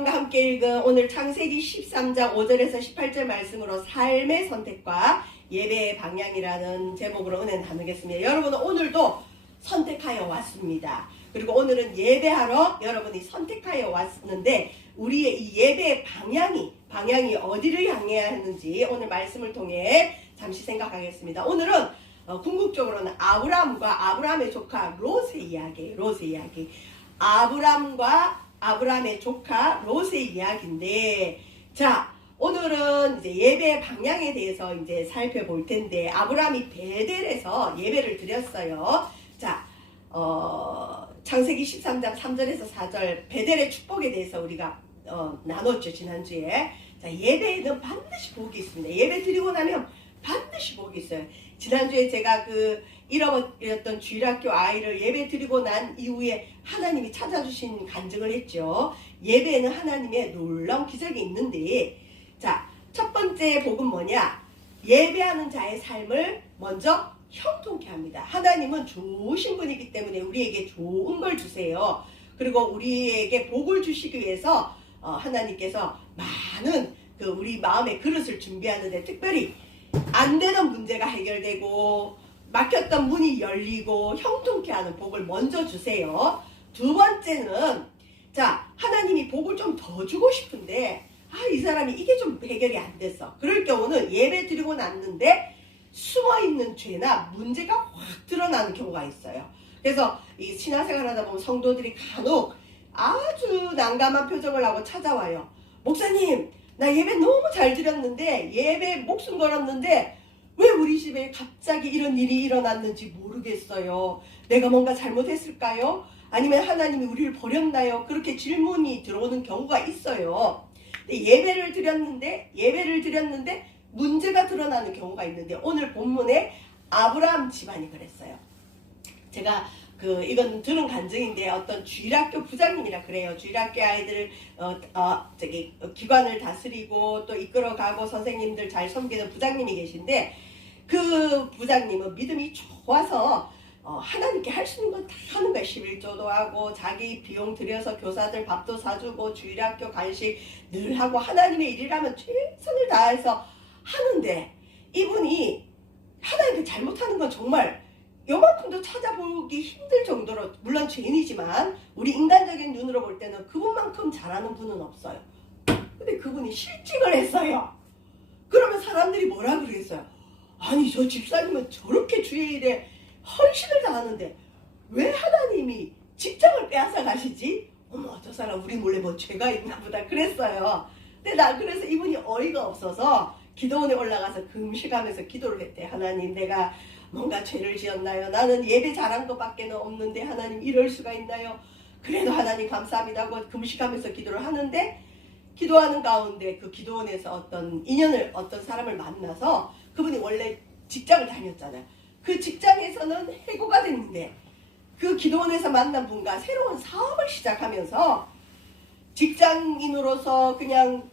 여러분과 함께 읽은 오늘 창세기 13장 5절에서 18절 말씀으로 삶의 선택과 예배의 방향이라는 제목으로 은혜 나누겠습니다. 여러분은 오늘도 선택하여 왔습니다. 그리고 오늘은 예배하러 여러분이 선택하여 왔는데 우리의 이 예배의 방향이 어디를 향해야 하는지 오늘 말씀을 통해 잠시 생각하겠습니다. 오늘은 궁극적으로는 아브라함의 조카 롯의 이야기예요. 롯의 이야기. 아브라함의 조카 롯의 이야기인데, 자, 오늘은 이제 예배 방향에 대해서 이제 살펴볼 텐데, 아브라함이 베델에서 예배를 드렸어요. 자, 창세기 13장 3절에서 4절 베델의 축복에 대해서 우리가 나눴죠, 지난주에. 자, 예배에는 반드시 복이 있습니다. 예배 드리고 나면 반드시 복이 있어요. 지난주에 제가 잃어버렸던 주일학교 아이를 예배 드리고 난 이후에 하나님이 찾아주신 간증을 했죠. 예배에는 하나님의 놀라운 기적이 있는데, 자, 첫 번째 복은 뭐냐? 예배하는 자의 삶을 먼저 형통케 합니다. 하나님은 좋으신 분이기 때문에 우리에게 좋은 걸 주세요. 그리고 우리에게 복을 주시기 위해서 하나님께서 많은 우리 마음의 그릇을 준비하는데, 특별히 안 되는 문제가 해결되고 막혔던 문이 열리고 형통케 하는 복을 먼저 주세요. 두 번째는, 자, 하나님이 복을 좀 더 주고 싶은데 이 사람이 이게 좀 해결이 안 됐어. 그럴 경우는 예배 드리고 났는데 숨어있는 죄나 문제가 확 드러나는 경우가 있어요. 그래서 이 신앙생활 하다 보면 성도들이 간혹 아주 난감한 표정을 하고 찾아와요. 목사님, 나 예배 너무 잘 드렸는데, 예배 목숨 걸었는데 왜 우리 집에 갑자기 이런 일이 일어났는지 모르겠어요. 내가 뭔가 잘못했을까요? 아니면 하나님이 우리를 버렸나요? 그렇게 질문이 들어오는 경우가 있어요. 근데 예배를 드렸는데 문제가 드러나는 경우가 있는데, 오늘 본문에 아브라함 집안이 그랬어요. 제가 이건 들은 간증인데, 어떤 주일학교 부장님이라 그래요. 주일학교 아이들을 기관을 다스리고 또 이끌어가고 선생님들 잘 섬기는 부장님이 계신데, 그 부장님은 믿음이 좋아서 하나님께 할 수 있는 건 다 하는 거예요. 11조도 하고 자기 비용 들여서 교사들 밥도 사주고 주일학교 간식 늘 하고 하나님의 일이라면 최선을 다해서 하는데, 이분이 하나님께 잘못하는 건 정말 요만큼도 찾아보기 힘들 정도로, 물론 죄인이지만 우리 인간적인 눈으로 볼 때는 그분만큼 잘하는 분은 없어요. 근데 그분이 실직을 했어요. 그러면 사람들이 뭐라 그러겠어요? 아니, 저 집사님은 저렇게 주의 일에 헌신을 다하는데 왜 하나님이 직장을 빼앗아 가시지? 어머, 저 사람 우리 몰래 뭐 죄가 있나 보다 그랬어요. 근데 그래서 이분이 어이가 없어서 기도원에 올라가서 금식하면서 기도를 했대. 하나님, 내가 뭔가 죄를 지었나요? 나는 예배 잘한 것밖에 없는데 하나님, 이럴 수가 있나요? 그래도 하나님 감사합니다 하고 금식하면서 기도를 하는데, 기도하는 가운데 그 기도원에서 어떤 사람을 만나서, 그분이 원래 직장을 다녔잖아요. 그 직장에서는 해고가 됐는데 그 기도원에서 만난 분과 새로운 사업을 시작하면서 직장인으로서 그냥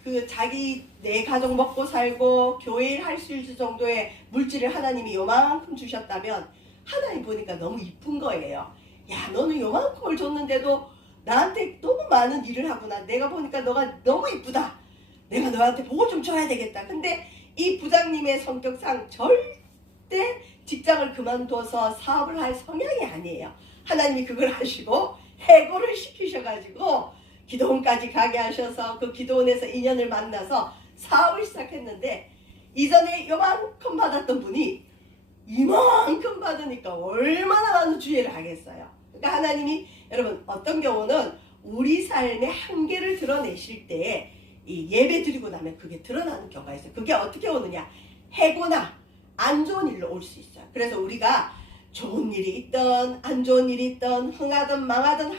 내 가족 먹고 살고 교회 일 할 수 있을 정도의 물질을 하나님이 요만큼 주셨다면, 하나님 보니까 너무 이쁜 거예요. 야, 너는 요만큼을 줬는데도 나한테 너무 많은 일을 하구나. 내가 보니까 너가 너무 이쁘다. 내가 너한테 복을 좀 줘야 되겠다. 근데 이 부장님의 성격상 절대 직장을 그만둬서 사업을 할 성향이 아니에요. 하나님이 그걸 하시고 해고를 시키셔가지고 기도원까지 가게 하셔서 그 기도원에서 인연을 만나서 사업을 시작했는데, 이전에 요만큼 받았던 분이 이만큼 받으니까 얼마나 많은 주의를 하겠어요. 그러니까 하나님이, 여러분, 어떤 경우는 우리 삶의 한계를 드러내실 때 이 예배 드리고 나면 그게 드러나는 경우가 있어요. 그게 어떻게 오느냐? 해고나 안 좋은 일로 올 수 있어요. 그래서 우리가 좋은 일이 있던 안 좋은 일이 있던 흥하든 망하든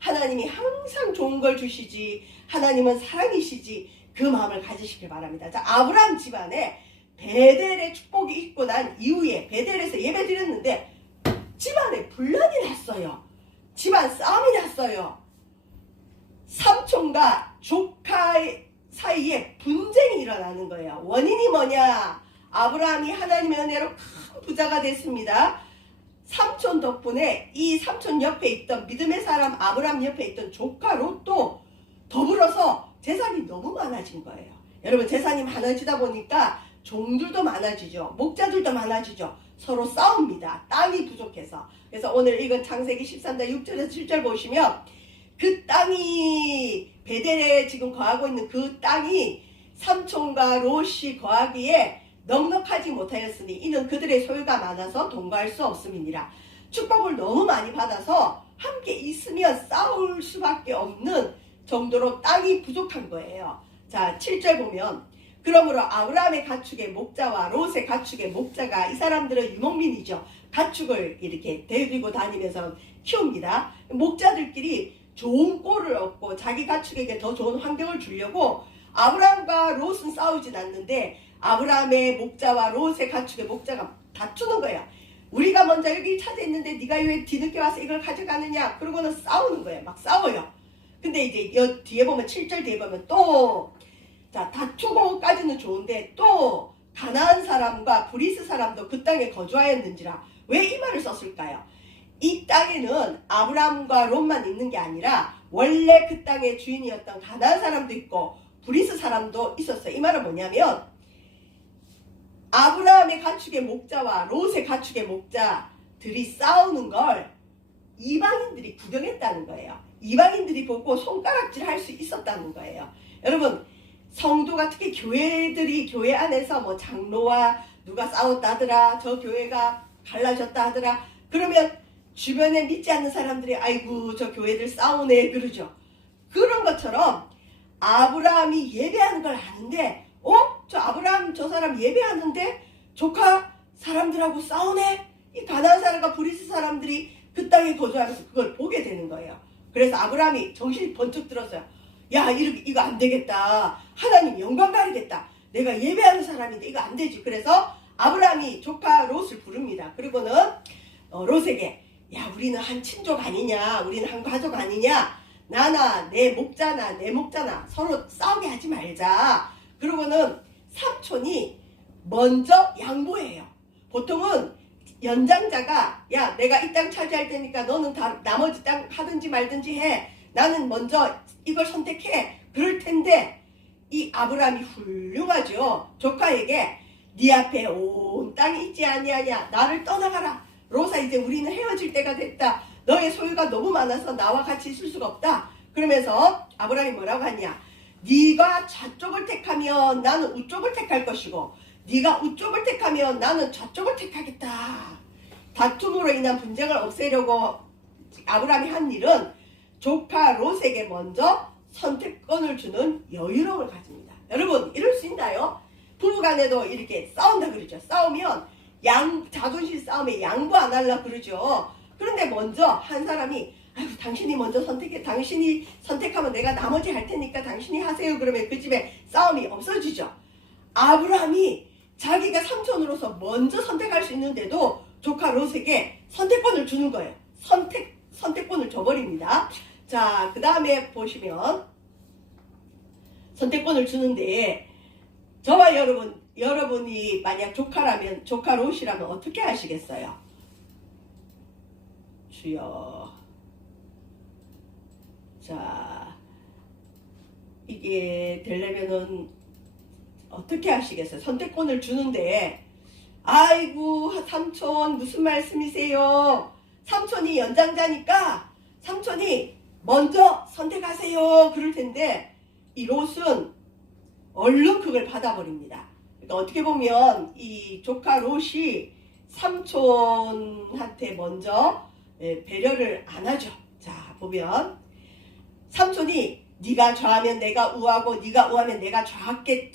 하나님이 항상 좋은 걸 주시지, 하나님은 사랑이시지, 그 마음을 가지시길 바랍니다. 자, 아브라함 집안에 베델의 축복이 있고 난 이후에 베델에서 예배 드렸는데 집안에 분란이 났어요. 집안 싸움이 났어요. 삼촌과 조카 사이에 분쟁이 일어나는 거예요. 원인이 뭐냐? 아브라함이 하나님의 은혜로 큰 부자가 됐습니다. 삼촌 덕분에 이 삼촌 옆에 있던 믿음의 사람 아브라함 옆에 있던 조카 롯도 더불어서 재산이 너무 많아진 거예요. 여러분 재산이 많아지다 보니까 종들도 많아지죠. 목자들도 많아지죠. 서로 싸웁니다. 땅이 부족해서. 그래서 오늘 이건 창세기 13장 6절에서 7절 보시면 그 땅이 베델에 지금 거하고 있는 그 땅이 삼촌과 롯이 거하기에 넉넉하지 못하였으니 이는 그들의 소유가 많아서 동거할 수 없음이니라. 축복을 너무 많이 받아서 함께 있으면 싸울 수밖에 없는 정도로 땅이 부족한 거예요. 자 7절 보면 그러므로 아브라함의 가축의 목자와 롯의 가축의 목자가 이 사람들은 유목민이죠. 가축을 이렇게 데리고 다니면서 키웁니다. 목자들끼리 좋은 꼴을 얻고 자기 가축에게 더 좋은 환경을 주려고 아브라함과 롯은 싸우진 않는데 아브라함의 목자와 롯의 가축의 목자가 다투는 거예요. 우리가 먼저 여기 차지했는데 네가 왜 뒤늦게 와서 이걸 가져가느냐. 그러고는 싸우는 거예요. 막 싸워요. 근데 이제 여 뒤에 보면 7절 뒤에 보면 또 자 다투고까지는 좋은데 또 가나안 사람과 브리스 사람도 그 땅에 거주하였는지라. 왜 이 말을 썼을까요? 이 땅에는 아브라함과 롯만 있는 게 아니라 원래 그 땅의 주인이었던 가나안 사람도 있고 브리스 사람도 있었어요. 이 말은 뭐냐면 아브라함의 가축의 목자와 롯의 가축의 목자들이 싸우는 걸 이방인들이 구경했다는 거예요. 이방인들이 보고 손가락질 할 수 있었다는 거예요. 여러분 성도가 특히 교회들이 교회 안에서 뭐 장로와 누가 싸웠다더라, 저 교회가 갈라졌다 하더라, 그러면 주변에 믿지 않는 사람들이 아이고 저 교회들 싸우네 그러죠. 그런 것처럼 아브라함이 예배하는 걸 아는데 저 아브라함 저 사람 예배하는데 조카 사람들하고 싸우네. 이 가나안 사람과 브리스 사람들이 그 땅에 거주하면서 그걸 보게 되는 거예요. 그래서 아브라함이 정신이 번쩍 들었어요. 야 이거 안 되겠다. 하나님 영광 가리겠다. 내가 예배하는 사람인데 이거 안 되지. 그래서 아브라함이 조카 롯을 부릅니다. 그리고는 롯에게 야 우리는 한 친족 아니냐, 우리는 한 가족 아니냐, 나나 내 목자나 서로 싸우게 하지 말자. 그리고는 삼촌이 먼저 양보해요. 보통은 연장자가 야 내가 이 땅 차지할 테니까 너는 다 나머지 땅 하든지 말든지 해. 나는 먼저 이걸 선택해. 그럴 텐데 이 아브라함이 훌륭하죠. 조카에게 네 앞에 온 땅이 있지 아니하냐. 나를 떠나가라. 롯아 이제 우리는 헤어질 때가 됐다. 너의 소유가 너무 많아서 나와 같이 있을 수가 없다. 그러면서 아브라함이 뭐라고 하냐. 네가 좌쪽을 택하면 나는 우쪽을 택할 것이고 네가 우쪽을 택하면 나는 좌쪽을 택하겠다. 다툼으로 인한 분쟁을 없애려고 아브라함이 한 일은 조카 롯에게 먼저 선택권을 주는 여유로움을 가집니다. 여러분 이럴 수 있나요? 부부간에도 이렇게 싸운다 그러죠. 싸우면 자존심 싸움에 양보 안 하려고 그러죠. 그런데 먼저 한 사람이 아이고 당신이 먼저 선택해. 당신이 선택하면 내가 나머지 할 테니까 당신이 하세요. 그러면 그 집에 싸움이 없어지죠. 아브라함이 자기가 삼촌으로서 먼저 선택할 수 있는데도 조카 롯에게 선택권을 주는 거예요. 선택권을 줘버립니다. 자, 그 다음에 보시면 선택권을 주는데 저와 여러분이 만약 조카라면 조카 롯이라면 어떻게 하시겠어요? 주여. 자, 이게 되려면은 어떻게 하시겠어요? 선택권을 주는데 아이고 삼촌 무슨 말씀이세요? 삼촌이 연장자니까 삼촌이 먼저 선택하세요. 그럴 텐데 이 롯은 얼른 그걸 받아버립니다. 그러니까 어떻게 보면 이 조카 롯이 삼촌한테 먼저 배려를 안 하죠. 자 보면 삼촌이 네가 좌하면 내가 우하고 네가 우하면 내가 좌할게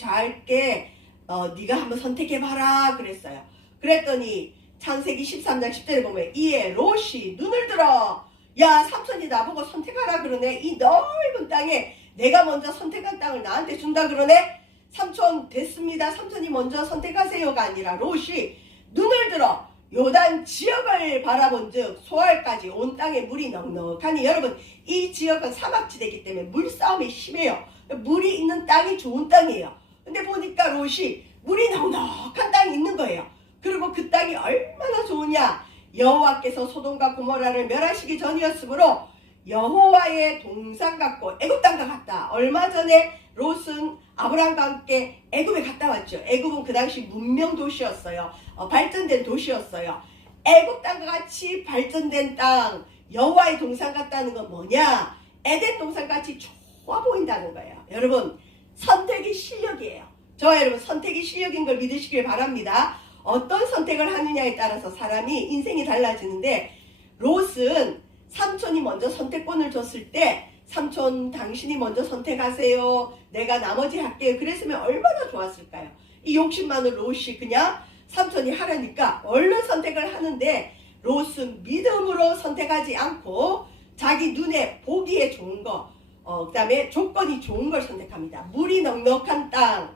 네가 한번 선택해봐라 그랬어요. 그랬더니 창세기 13장 10절에 보면 이에 롯이 눈을 들어 야 삼촌이 나보고 선택하라 그러네. 이 넓은 땅에 내가 먼저 선택한 땅을 나한테 준다 그러네. 삼촌 됐습니다. 삼촌이 먼저 선택하세요가 아니라 롯이 눈을 들어 요단 지역을 바라본 즉 소알까지 온 땅에 물이 넉넉하니 여러분 이 지역은 사막지대이기 때문에 물싸움이 심해요. 물이 있는 땅이 좋은 땅이에요. 근데 보니까 롯이 물이 넉넉한 땅이 있는 거예요. 그리고 그 땅이 얼마나 좋으냐. 여호와께서 소돔과 고모라를 멸하시기 전이었으므로 여호와의 동산 같고 애굽 땅과 같다. 얼마 전에 롯은 아브람과 함께 애굽에 갔다 왔죠. 애굽은 그 당시 문명 도시였어요. 발전된 도시였어요. 애굽 땅과 같이 발전된 땅, 여호와의 동산 같다는 건 뭐냐? 에덴 동산 같이 좋아 보인다는 거예요. 여러분, 선택이 실력이에요. 저와 여러분, 선택이 실력인 걸 믿으시길 바랍니다. 어떤 선택을 하느냐에 따라서 사람이 인생이 달라지는데, 롯은 삼촌이 먼저 선택권을 줬을 때 삼촌 당신이 먼저 선택하세요. 내가 나머지 할게요. 그랬으면 얼마나 좋았을까요? 이 욕심 많은 롯이 그냥 삼촌이 하라니까 얼른 선택을 하는데, 롯은 믿음으로 선택하지 않고 자기 눈에 보기에 좋은 거, 그 다음에 조건이 좋은 걸 선택합니다. 물이 넉넉한 땅.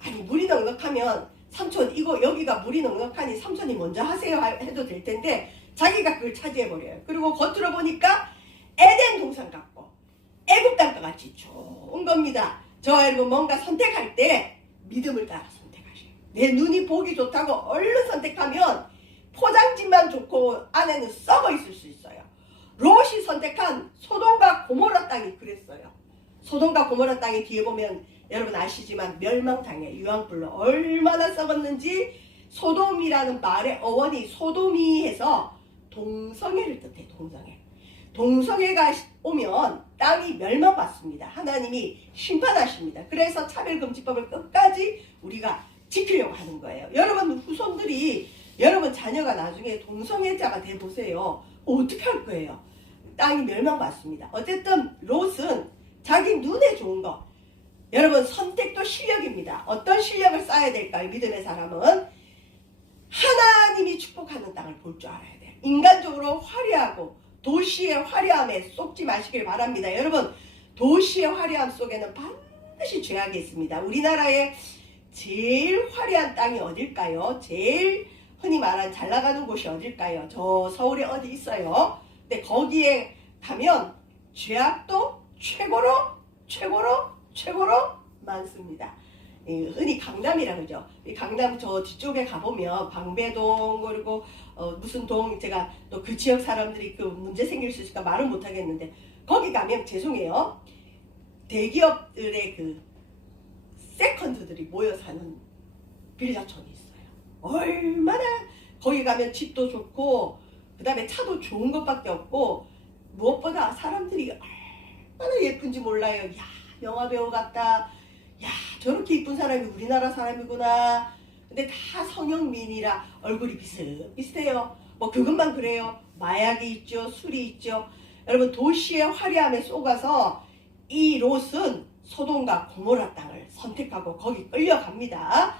아니, 물이 넉넉하면 삼촌 이거 여기가 물이 넉넉하니 삼촌이 먼저 하세요 해도 될 텐데 자기가 그걸 차지해버려요. 그리고 겉으로 보니까 에덴 동산 같고 애굽 땅과 같이 좋은 겁니다. 저와 여러분, 뭔가 선택할 때 믿음을 따라 선택하셔요. 내 눈이 보기 좋다고 얼른 선택하면 포장지만 좋고 안에는 썩어 있을 수 있어요. 롯이 선택한 소돔과 고모라 땅이 그랬어요. 소돔과 고모라 땅이 뒤에 보면 여러분 아시지만 멸망당해. 유황불로 얼마나 썩었는지. 소돔이라는 말의 어원이 소돔이해서 동성애를 뜻해. 동성애가 오면 땅이 멸망받습니다. 하나님이 심판하십니다. 그래서 차별금지법을 끝까지 우리가 지키려고 하는 거예요. 여러분 후손들이, 여러분 자녀가 나중에 동성애자가 돼보세요. 어떻게 할 거예요? 땅이 멸망받습니다. 어쨌든 롯은 자기 눈에 좋은 거. 여러분, 선택도 실력입니다. 어떤 실력을 쌓아야 될까요? 믿음의 사람은 하나님이 축복하는 땅을 볼 줄 알아야 돼요. 인간적으로 화려하고 도시의 화려함에 쏙지 마시길 바랍니다. 여러분, 도시의 화려함 속에는 반드시 죄악이 있습니다. 우리나라의 제일 화려한 땅이 어딜까요? 제일 흔히 말하는 잘 나가는 곳이 어딜까요? 저 서울에 어디 있어요. 근데 거기에 가면 죄악도 최고로 많습니다. 흔히 강남이라 그러죠. 강남 저 뒤쪽에 가보면 방배동 그리고 무슨 동, 제가 또 그 지역 사람들이 그 문제 생길 수 있을까 말은 못하겠는데, 거기 가면 죄송해요, 대기업들의 그 세컨드들이 모여 사는 빌라촌이 있어요. 얼마나 거기 가면 집도 좋고 그 다음에 차도 좋은 것밖에 없고 무엇보다 사람들이 얼마나 예쁜지 몰라요. 야, 영화배우 같다. 야, 저렇게 이쁜 사람이 우리나라 사람이구나. 근데 다 성형민이라 얼굴이 비슷해요. 뭐 그것만 그래요. 마약이 있죠. 술이 있죠. 여러분, 도시의 화려함에 속아서 이 롯은 소돔과 고모라 땅을 선택하고 거기 끌려갑니다.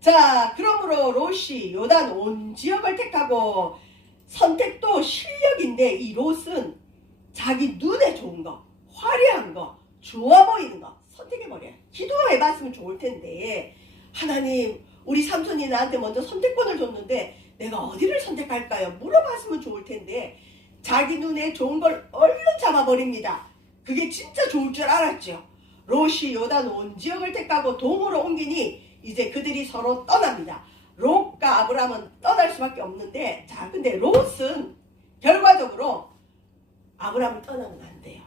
자, 그러므로 롯이 요단 온 지역을 택하고, 선택도 실력인데 이 롯은 자기 눈에 좋은 거, 화려한 거, 좋아 보이는 거 선택해버려요. 기도해봤으면 좋을 텐데, 하나님, 우리 삼손이 나한테 먼저 선택권을 줬는데 내가 어디를 선택할까요? 물어봤으면 좋을 텐데 자기 눈에 좋은 걸 얼른 잡아버립니다. 그게 진짜 좋을 줄 알았죠. 롯이 요단 온 지역을 택하고 동으로 옮기니 이제 그들이 서로 떠납니다. 롯과 아브람은 떠날 수밖에 없는데, 자, 근데 롯은 결과적으로 아브람을 떠나면 안 돼요.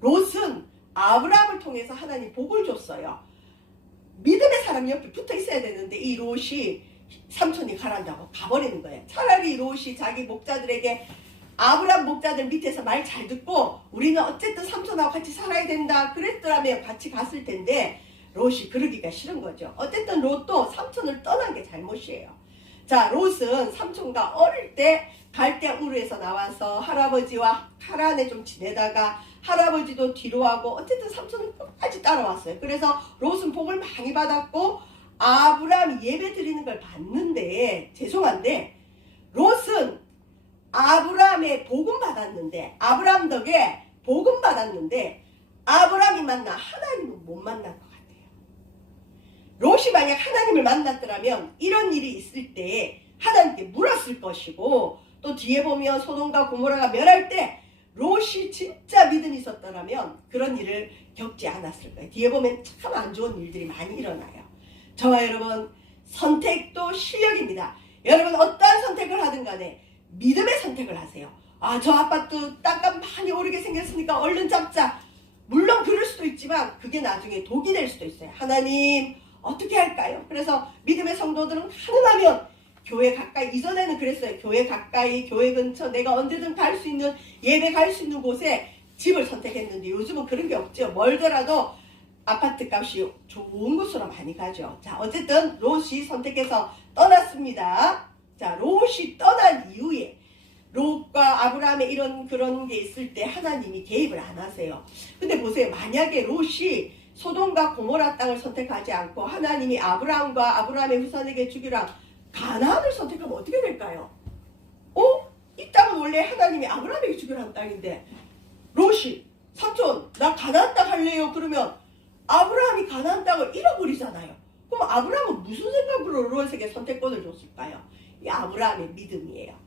롯은 아브람을 통해서 하나님 복을 줬어요. 믿음의 사람이 옆에 붙어 있어야 되는데 이 롯이 삼촌이 가란다고 가버리는 거예요. 차라리 롯이 자기 목자들에게, 아브람 목자들 밑에서 말 잘 듣고 우리는 어쨌든 삼촌하고 같이 살아야 된다 그랬더라면 같이 갔을 텐데, 롯이 그러기가 싫은 거죠. 어쨌든 롯도 삼촌을 떠난 게 잘못이에요. 자, 롯은 삼촌과 어릴 때 갈대우르에서 나와서 할아버지와 카란에 좀 지내다가 할아버지도 뒤로 하고 어쨌든 삼촌은 끝까지 따라왔어요. 그래서 롯은 복을 많이 받았고 아브람 예배 드리는 걸 봤는데, 죄송한데 롯은 아브람의 복음 받았는데, 아브람 덕에 복음 받았는데 아브람이 만나 하나님은 못 만난 것 같아요. 롯이 만약 하나님을 만났더라면 이런 일이 있을 때 하나님께 물었을 것이고, 또 뒤에 보면 소돔과 고모라가 멸할 때 롯이 진짜 믿음이 있었더라면 그런 일을 겪지 않았을 거예요. 뒤에 보면 참 안 좋은 일들이 많이 일어나요. 저와 여러분, 선택도 실력입니다. 여러분, 어떠한 선택을 하든 간에 믿음의 선택을 하세요. 아, 저 아파트 땅값 많이 오르게 생겼으니까 얼른 잡자. 물론 그럴 수도 있지만 그게 나중에 독이 될 수도 있어요. 하나님 어떻게 할까요? 그래서 믿음의 성도들은 가능하면 교회 가까이, 이전에는 그랬어요. 교회 가까이, 교회 근처, 내가 언제든 갈 수 있는, 예배 갈 수 있는 곳에 집을 선택했는데 요즘은 그런 게 없죠. 멀더라도 아파트 값이 좋은 곳으로 많이 가죠. 자, 어쨌든 롯이 선택해서 떠났습니다. 자, 롯이 떠난 이후에 롯과 아브라함의 이런 그런 게 있을 때 하나님이 개입을 안 하세요. 근데 보세요. 만약에 롯이 소돔과 고모라 땅을 선택하지 않고 하나님이 아브라함과 아브라함의 후손에게 주기로 가나안을 선택하면 어떻게 될까요? 이 땅은 원래 하나님이 아브라함에게 주기로 한 땅인데 롯이 삼촌 나 가나안 땅 할래요. 그러면 아브라함이 가나안 땅을 잃어버리잖아요. 그럼 아브라함은 무슨 생각으로 롯에게 선택권을 줬을까요? 이 아브라함의 믿음이에요.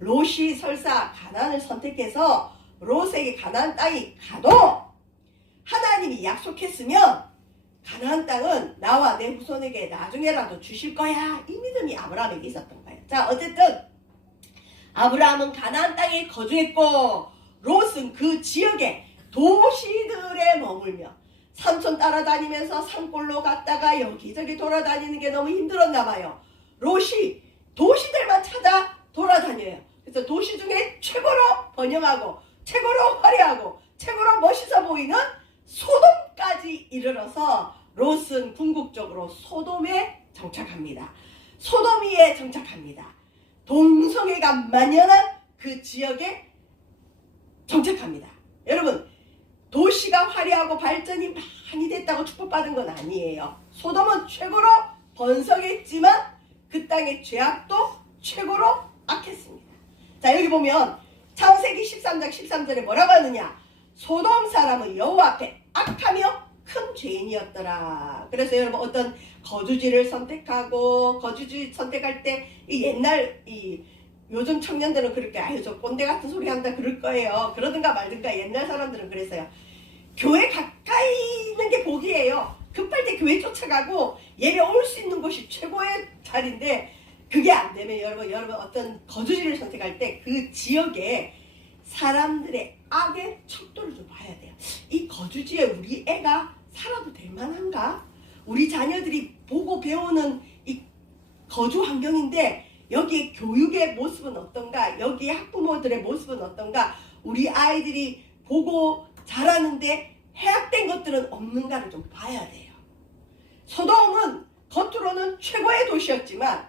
롯이 설사 가나안을 선택해서 롯에게 가나안 땅이 가도 하나님이 약속했으면 가나안 땅은 나와 내 후손에게 나중에라도 주실 거야. 이 믿음이 아브라함에게 있었던 거예요. 자, 어쨌든 아브라함은 가나안 땅에 거주했고 롯은 그 지역의 도시들에 머물며 삼촌 따라다니면서 산골로 갔다가 여기저기 돌아다니는 게 너무 힘들었나 봐요. 롯이 도시들만 찾아 돌아다녀요. 그래서 도시 중에 최고로 번영하고 최고로 화려하고 최고로 멋있어 보이는 소돔까지 이르러서 롯은 궁극적으로 소돔에 정착합니다. 소돔이에 정착합니다. 동성애가 만연한 그 지역에 정착합니다. 여러분, 도시가 화려하고 발전이 많이 됐다고 축복받은 건 아니에요. 소돔은 최고로 번성했지만 그 땅의 죄악도 최고로 악했습니다. 자, 여기 보면 창세기 13장 13절에 뭐라고 하느냐? 소돔 사람은 여호와 앞에 악하며 큰 죄인이었더라. 그래서 여러분 어떤 거주지를 선택하고 거주지 선택할 때 이 옛날 요즘 청년들은 그렇게 아유 저 꼰대 같은 소리 한다 그럴 거예요. 그러든가 말든가 옛날 사람들은 그랬어요. 교회 가까이 있는 게 복이에요. 급할 때 교회 쫓아가고 예배 올 수 있는 곳이 최고의 자리인데 그게 안 되면 여러분 어떤 거주지를 선택할 때 그 지역에 사람들의 악의 척도를 좀 봐야 돼요. 이 거주지에 우리 애가 살아도 될 만한가? 우리 자녀들이 보고 배우는 이 거주 환경인데 여기에 교육의 모습은 어떤가? 여기에 학부모들의 모습은 어떤가? 우리 아이들이 보고 자라는데 해악된 것들은 없는가를 좀 봐야 돼요. 소돔은 겉으로는 최고의 도시였지만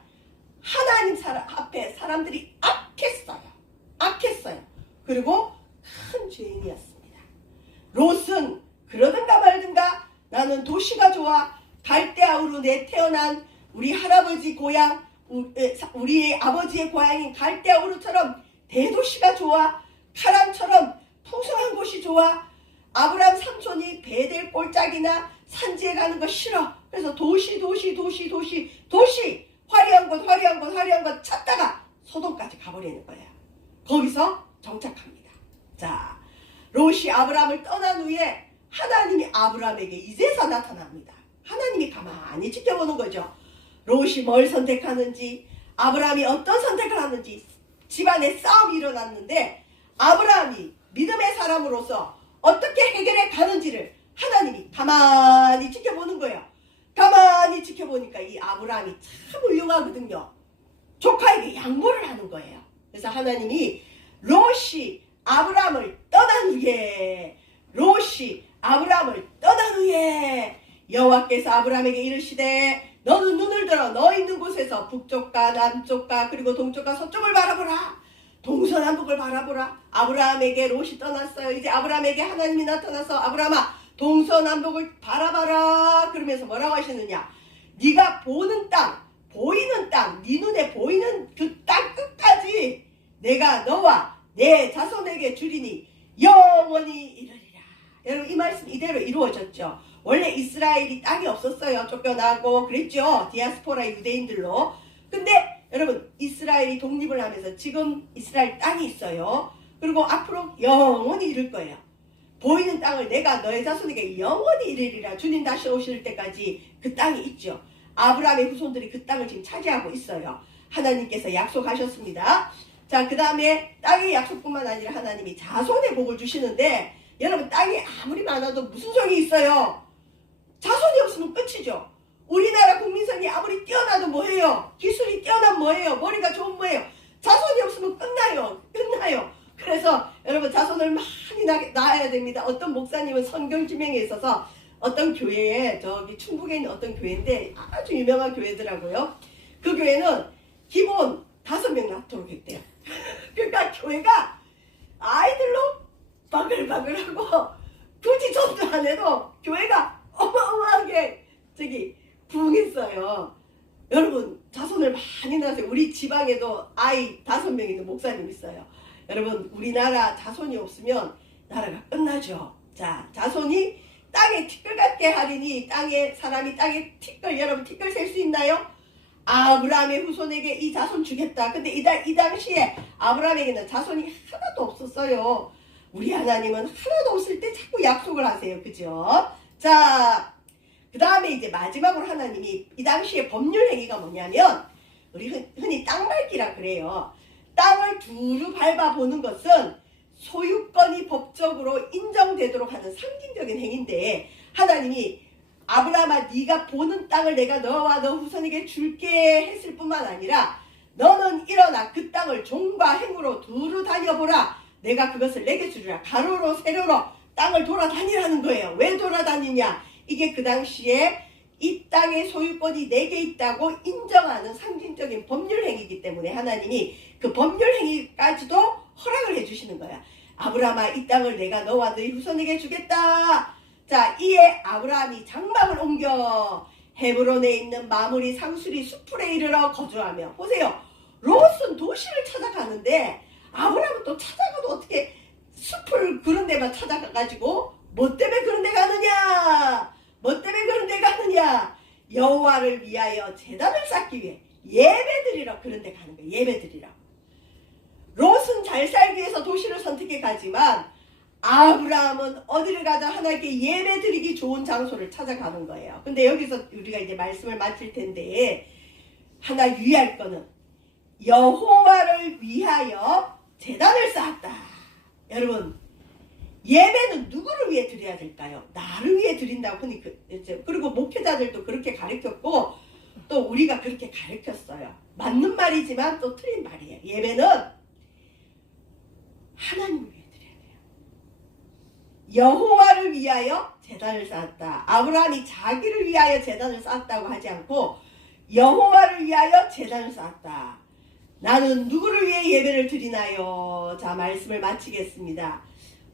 하나님 앞에 사람들이 악했어요. 그리고 큰 죄인이었습니다. 롯은 그러든가 말든가 나는 도시가 좋아. 갈대아우로 내 태어난 우리 할아버지 고향 우리 아버지의 고향인 갈대아우르처럼 대도시가 좋아. 카란처럼 풍성한 곳이 좋아. 아브라함 삼촌이 베델 꼴짝이나 산지에 가는 거 싫어. 그래서 도시 화려한 것 찾다가 소돔까지 가버리는 거예요. 거기서 정착합니다. 자, 롯이 아브라함을 떠난 후에 하나님이 아브라함에게 이제서 나타납니다. 하나님이 가만히 지켜보는 거죠. 롯이 뭘 선택하는지, 아브라함이 어떤 선택을 하는지 집안에 싸움이 일어났는데 아브라함이 믿음의 사람으로서 어떻게 해결해 가는지를 하나님이 가만히 지켜보는 거예요. 가만히 지켜보니까 이 아브라함이 참 훌륭하거든요. 조카에게 양보를 하는 거예요. 그래서 하나님이 롯이 아브라함을 떠난 후에 여호와께서 아브라함에게 이르시되 너는 눈을 들어 너 있는 곳에서 북쪽과 남쪽과 그리고 동쪽과 서쪽을 바라보라. 동서남북을 바라보라. 아브라함에게 롯이 떠났어요. 이제 아브라함에게 하나님이 나타나서 아브라함아 동서남북을 바라봐라. 그러면서 뭐라고 하시느냐? 네가 보는 땅, 보이는 땅, 네 눈에 보이는 그 땅 끝까지 내가 너와 내 자손에게 주리니 영원히 이르리라. 여러분 이 말씀 이대로 이루어졌죠. 원래 이스라엘이 땅이 없었어요. 쫓겨나고 그랬죠. 디아스포라 유대인들로. 근데 여러분 이스라엘이 독립을 하면서 지금 이스라엘 땅이 있어요. 그리고 앞으로 영원히 이룰 거예요. 보이는 땅을 내가 너의 자손에게 영원히 이르리라. 주님 다시 오실 때까지 그 땅이 있죠. 아브라함의 후손들이 그 땅을 지금 차지하고 있어요. 하나님께서 약속하셨습니다. 자, 그 다음에 땅의 약속뿐만 아니라 하나님이 자손의 복을 주시는데 여러분 땅이 아무리 많아도 무슨 소용이 있어요? 자손이 없으면 끝이죠. 우리나라 국민성이 아무리 뛰어나도 뭐해요? 기술이 뛰어난 뭐해요? 머리가 좋은 뭐해요? 자손이 없으면 끝나요. 그래서 여러분 자손을 많이 낳아야 됩니다. 어떤 목사님은 성경지명에 있어서 어떤 교회에 저기 충북에 있는 어떤 교회인데 아주 유명한 교회더라고요. 그 교회는 기본 5명 낳도록 했대요. 그러니까 교회가 아이들로 바글바글하고 굳이 전도 안 해도 교회가 어마어마하게 부흥했어요. 여러분 자손을 많이 낳으세요. 우리 지방에도 아이 5명 있는 목사님 있어요. 여러분 우리나라 자손이 없으면 나라가 끝나죠. 자, 자손이 땅에 티끌 같게 하리니 사람이 땅에 티끌, 여러분 티끌 셀 수 있나요? 아브라함의 후손에게 이 자손 주겠다. 근데 이 당시에 아브라함에게는 자손이 하나도 없었어요. 우리 하나님은 하나도 없을 때 자꾸 약속을 하세요. 그죠? 자, 그 다음에 이제 마지막으로 하나님이 이 당시에 법률 행위가 뭐냐면 우리 흔히 땅 밟기라 그래요. 땅을 두루 밟아보는 것은 소유권이 법적으로 인정되도록 하는 상징적인 행위인데 하나님이 아브라함아 네가 보는 땅을 내가 너와 너 후손에게 줄게 했을 뿐만 아니라 너는 일어나 그 땅을 종과 행으로 두루 다녀보라. 내가 그것을 내게 주리라. 가로로 세로로 땅을 돌아다니라는 거예요. 왜 돌아다니냐? 이게 그 당시에 이 땅의 소유권이 내게 있다고 인정하는 상징적인 법률 행위이기 때문에 하나님이 그 법률 행위까지도 허락을 해주시는 거야. 아브라함아 이 땅을 내가 너와 너희 후손에게 주겠다. 자, 이에 아브라함이 장막을 옮겨 헤브론에 있는 마므리 상수리 수풀에 이르러 거주하며. 보세요. 롯은 도시를 찾아가는데 아브라함은 또 찾아가도 어떻게 숲을 그런 데만 찾아가가지고 뭐 때문에 그런 데 가느냐? 여호와를 위하여 제단을 쌓기 위해 예배드리러 그런 데 가는 거예요. 예배드리러. 롯은 잘 살기 위해서 도시를 선택해 가지만 아브라함은 어디를 가든 하나님께 예배드리기 좋은 장소를 찾아가는 거예요. 근데 여기서 우리가 이제 말씀을 마칠 텐데 하나 유의할 거는 여호와를 위하여 제단을 쌓았다. 여러분 예배는 누구를 위해 드려야 될까요? 나를 위해 드린다고 흔히 그리고 목회자들도 그렇게 가르쳤고 또 우리가 그렇게 가르쳤어요. 맞는 말이지만 또 틀린 말이에요. 예배는 하나님을 위해 드려야 돼요. 여호와를 위하여 제단을 쌓았다. 아브라함이 자기를 위하여 제단을 쌓았다고 하지 않고 여호와를 위하여 제단을 쌓았다. 나는 누구를 위해 예배를 드리나요? 자, 말씀을 마치겠습니다.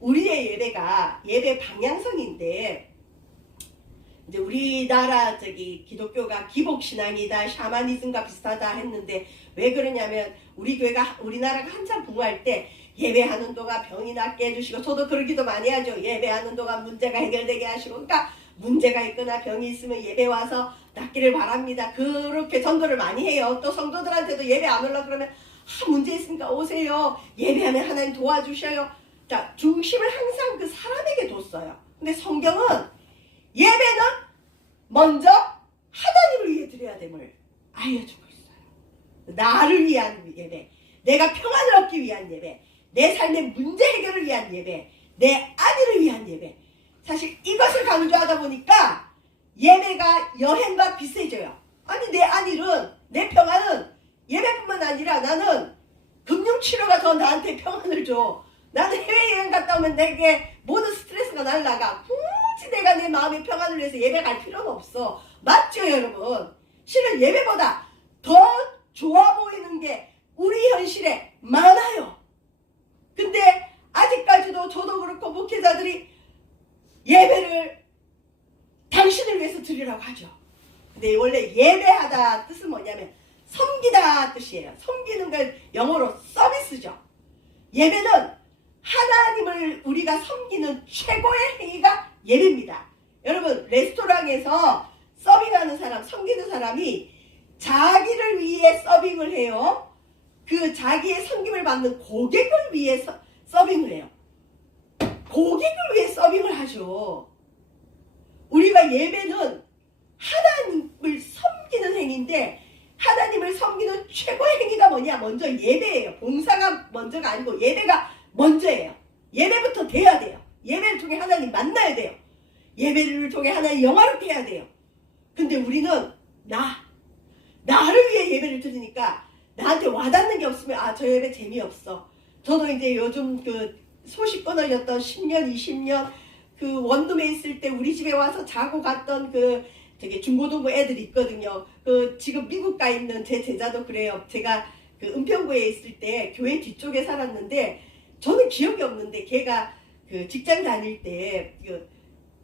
우리의 예배가 예배 방향성인데 이제 우리나라 기독교가 기복신앙이다, 샤머니즘과 비슷하다 했는데 왜 그러냐면 우리나라가 한참 부흥할 때 예배하는 동안 병이 낫게 해주시고 저도 그러기도 많이 하죠. 예배하는 동안 문제가 해결되게 하시고 그러니까 문제가 있거나 병이 있으면 예배 와서 낫기를 바랍니다. 그렇게 전도를 많이 해요. 또 성도들한테도 예배 안 오려고 그러면 문제 있으니까 오세요. 예배하면 하나님 도와주셔요. 자, 중심을 항상 그 사람에게 뒀어요. 근데 성경은 예배는 먼저 하나님을 위해 드려야 됨을 알려주고 있어요. 나를 위한 예배, 내가 평안을 얻기 위한 예배, 내 삶의 문제 해결을 위한 예배, 내 아들을 위한 예배. 사실 이것을 강조하다 보니까 예배가 여행과 비슷해져요. 아니 내 안일은, 내 평안은 예배뿐만 아니라 나는 금융치료가 더 나한테 평안을 줘. 나는 해외여행 갔다 오면 내게 모든 스트레스가 날라가. 굳이 내가 내 마음의 평안을 위해서 예배 갈 필요는 없어. 맞죠 여러분? 실은 예배보다 더 좋아 보이는 게 우리 현실에 많아요. 근데 아직까지도 저도 그렇고 목회자들이 예배를 당신을 위해서 드리라고 하죠. 근데 원래 예배하다 뜻은 뭐냐면 섬기다 뜻이에요. 섬기는 건 영어로 서비스죠. 예배는 하나님을 우리가 섬기는 최고의 행위가 예배입니다. 여러분 레스토랑에서 서빙하는 사람, 섬기는 사람이 자기를 위해 서빙을 해요. 그 자기의 섬김을 받는 고객을 위해 서빙을 해요. 고객을 위해 서빙을 하죠. 우리가 예배는 하나님을 섬기는 행위인데 하나님을 섬기는 최고의 행위가 뭐냐? 먼저 예배예요. 봉사가 먼저가 아니고 예배가 먼저예요. 예배부터 돼야 돼요. 예배를 통해 하나님 만나야 돼요. 예배를 통해 하나님 영화롭게 해야 돼요. 근데 우리는 나를 위해 예배를 드리니까 나한테 와닿는 게 없으면 저 예배 재미없어. 저도 이제 요즘 그 소식 끊어졌던 10년, 20년 그 원룸에 있을 때 우리 집에 와서 자고 갔던 그 되게 중고등부 애들이 있거든요. 그 지금 미국 가 있는 제 제자도 그래요. 제가 그 은평구에 있을 때 교회 뒤쪽에 살았는데 저는 기억이 없는데 걔가 그 직장 다닐 때 그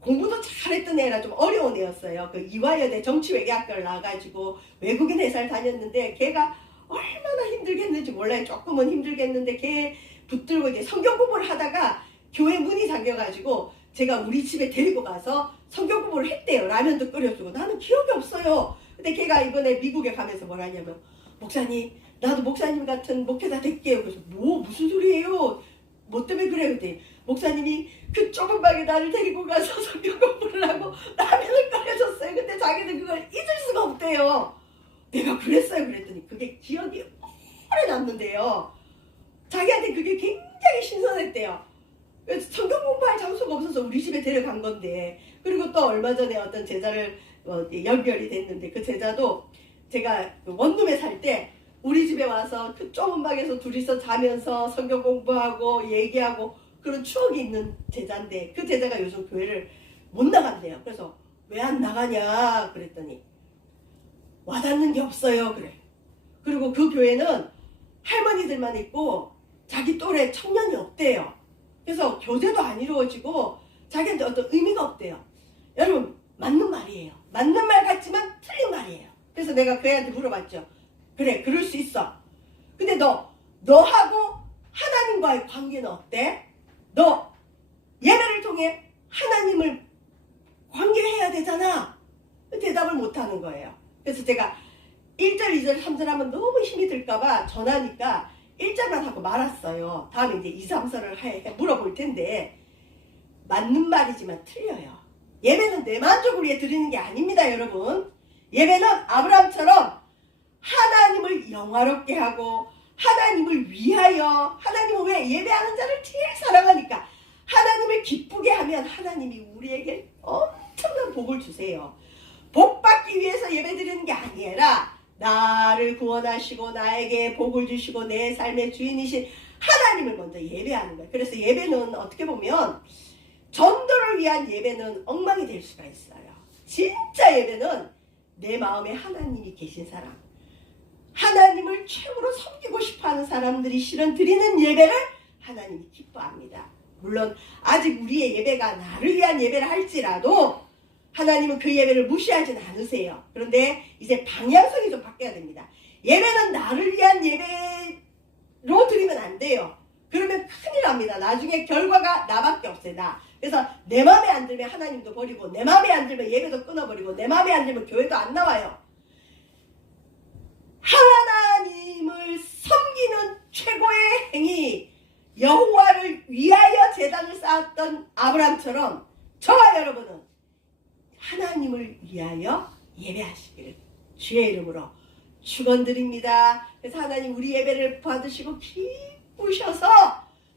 공부도 잘했던 애라 좀 어려운 애였어요. 그 이화여대 정치외교학과를 나와가지고 외국인 회사를 다녔는데 걔가 얼마나 힘들겠는지 몰라요. 조금은 힘들겠는데 걔 붙들고 이제 성경 공부를 하다가 교회 문이 잠겨가지고 제가 우리 집에 데리고 가서 성경 공부를 했대요. 라면도 끓여주고. 나는 기억이 없어요. 근데 걔가 이번에 미국에 가면서 뭘 하냐면 목사님 나도 목사님 같은 목회자 될게요. 그래서 무슨 소리예요? 뭐 때문에 그래요? 그랬더니 목사님이 그 좁은 방에 나를 데리고 가서 성경 공부를 하고 라면을 끓여줬어요. 근데 자기는 그걸 잊을 수가 없대요. 내가 그랬어요. 그랬더니 그게 기억이 오래 남는데요. 자기한테 그게 굉장히 신선했대요. 그래서 성경 공부할 장소가 없어서 우리 집에 데려간 건데, 그리고 또 얼마 전에 어떤 제자를 연결이 됐는데 그 제자도 제가 원룸에 살 때 우리 집에 와서 그 좁은 방에서 둘이서 자면서 성경 공부하고 얘기하고 그런 추억이 있는 제자인데 그 제자가 요즘 교회를 못 나간대요. 그래서 왜 안 나가냐 그랬더니 와닿는 게 없어요 그래. 그리고 그 교회는 할머니들만 있고 자기 또래 청년이 없대요. 그래서 교제도 안 이루어지고 자기한테 어떤 의미가 없대요. 여러분 맞는 말이에요. 맞는 말 같지만 틀린 말이에요. 그래서 내가 그 애한테 물어봤죠. 그래 그럴 수 있어. 근데 너하고 하나님과의 관계는 어때? 너 예배를 통해 하나님을 관계해야 되잖아. 대답을 못하는 거예요. 그래서 제가 1절, 2절, 3절 하면 너무 힘이 들까봐 전하니까 1절만 하고 말았어요. 다음에 이제 2, 3절을 물어볼 텐데 맞는 말이지만 틀려요. 예배는 내 만족을 위해 드리는 게 아닙니다, 여러분. 예배는 아브라함처럼 하나님을 영화롭게 하고 하나님을 위하여, 하나님은 왜 예배하는 자를 제일 사랑하니까 하나님을 기쁘게 하면 하나님이 우리에게 엄청난 복을 주세요. 복 받기 위해서 예배 드리는 게 아니라 나를 구원하시고 나에게 복을 주시고 내 삶의 주인이신 하나님을 먼저 예배하는 거예요. 그래서 예배는 어떻게 보면 전도를 위한 예배는 엉망이 될 수가 있어요. 진짜 예배는 내 마음에 하나님이 계신 사람, 하나님을 최고로 섬기고 싶어하는 사람들이 실은 드리는 예배를 하나님이 기뻐합니다. 물론 아직 우리의 예배가 나를 위한 예배를 할지라도 하나님은 그 예배를 무시하진 않으세요. 그런데 이제 방향성이 좀 바뀌어야 됩니다. 예배는 나를 위한 예배로 드리면 안 돼요. 그러면 큰일 납니다. 나중에 결과가 나밖에 없어요. 그래서 내 마음에 안 들면 하나님도 버리고 내 마음에 안 들면 예배도 끊어버리고 내 마음에 안 들면 교회도 안 나와요. 하나님을 섬기는 최고의 행위, 여호와를 위하여 제단을 쌓았던 아브라함처럼 저와 여러분은 하나님을 위하여 예배하시기를 주의 이름으로 축원드립니다. 그래서 하나님 우리 예배를 받으시고 기쁘셔서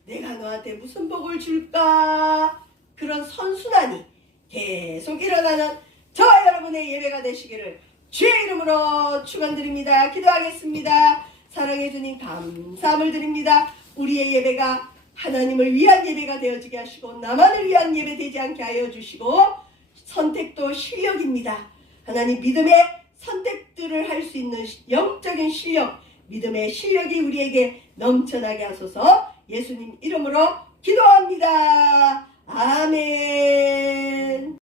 내가 너한테 무슨 복을 줄까, 그런 선순환이 계속 일어나는 저와 여러분의 예배가 되시기를 주의 이름으로 축원드립니다. 기도하겠습니다. 사랑해 주님 감사함을 드립니다. 우리의 예배가 하나님을 위한 예배가 되어지게 하시고 나만을 위한 예배 되지 않게 하여 주시고, 선택도 실력입니다. 하나님 믿음의 선택들을 할 수 있는 영적인 실력, 믿음의 실력이 우리에게 넘쳐나게 하소서. 예수님 이름으로 기도합니다. 아멘.